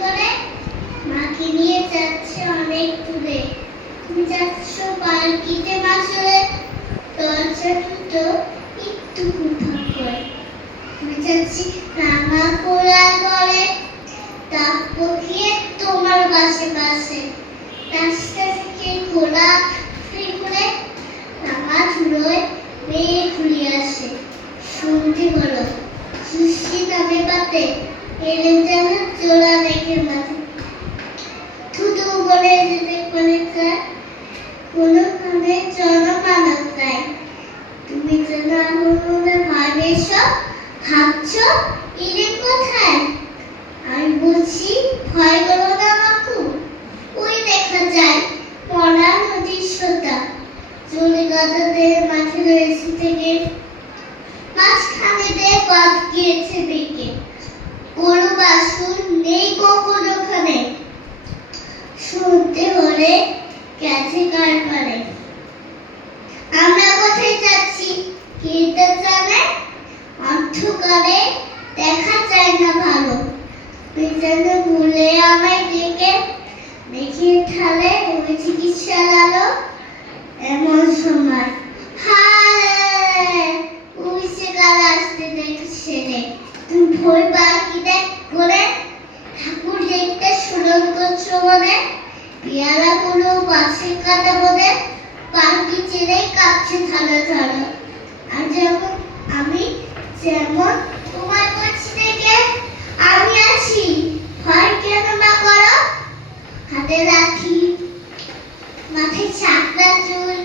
করে মাকে নিয়ে যাচ্ছে অনেক দূরে। তুমি যাচ্ছ পালকিতে মাসলে, দরজা দুটো একটু কুঠার করে। আমি যাচ্ছি রাঙা কোলার পরে, ডাক পকিয়ে তোমার পাশে পাশে। রাস্তা থেকে খোলা খুলে রাঙা ধুলোয় মেয়ে ঘুরিয়ে আসে। শুনতে হলো সুশি নামে পাতে এলেন যেন জোড়া দেখে মাঝে। থুতু বলে যেতে করে যায় কোনোখানে জনমানব নাই। তুমি যেন মনে ভাবেছ ভাবছ এলেন কোথায়। আমি বলছি ভয় করো না মাকু, ওই দেখা যায় মরা নদীর সোতা চলে কাদাতে মাঠে রয়েছে থেকে। মাঝখানে দিয়ে পথ গিয়েছে বেঁকে, গরু বাছুর নেই কোনোখানে। শুনতে হলে গেছে কার পারে। আমরা কোথায় যাচ্ছি কে তা জানে, অন্ধকারে দেখা যায় না ভালো। পেছনে ভুলে আমায় ডেকে দেখিয়ে ঠালে ওই চিকিৎসার আলো। এমন সময় তুমি ভোর পাখিতে করে ঠাকুর দেখতে স্মরণ করছো মনে। পেয়ারা গুলো পাশে কাটা বলে পাখি ছেড়ে কাঁপছে থানা থানা। আর যেমন আমি যেমন তোমার করছি দেখে আমি আছি, ভয় কেন না করো। হাতে লাঠি, মাথায় চাকরা চুল,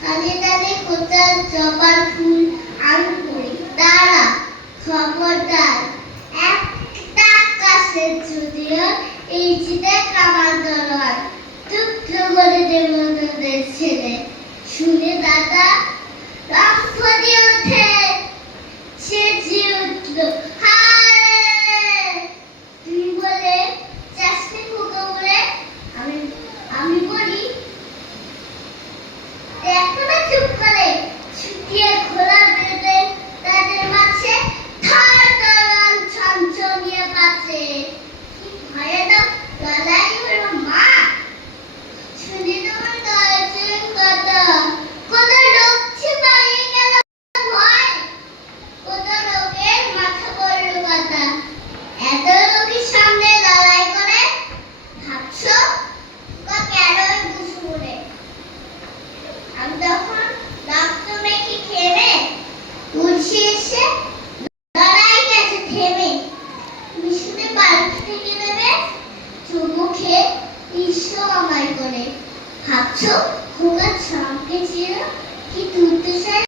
কানে কানে কোথাও জবার ফুল। আমি বলি দাঁড়া খবরদার, একটা কাছে যদিও এই জিতে কামার দরবার টুকরো করে দেব তোদের ছেলে। শুনে দাদা রক্ত দিয়ে ওঠে, চেঁচিয়ে উঠল হায়। তুমি বলে চাষতে খোকা বলে আমি বলি দেখো না চুপ করে ছুটিয়ে খোলা বেঁধে তাদের মাঝে থার তরান ছমছমিয়ে পাচ্ছে। কি ভয়ানক লড়াই হলো মা, শুনে তোমার দরজার কথা। কত লোক পালিয়ে গেল ভয়, কত লোকের মাথা পড়ল কথা। এত লোকের সামনে লড়াই করে ভাবছো কেন বুঝু বলে। আমি তখন রক্ত মেখে খেমে উঠে এসে লড়াই গেছে থেমে। তুমি শুনে পালকি থেকে নেবে চুমুখে ঈর্ষ আমায় করে। ভাবছো খোকা ছামকে ছিল কি তুলতে চাই।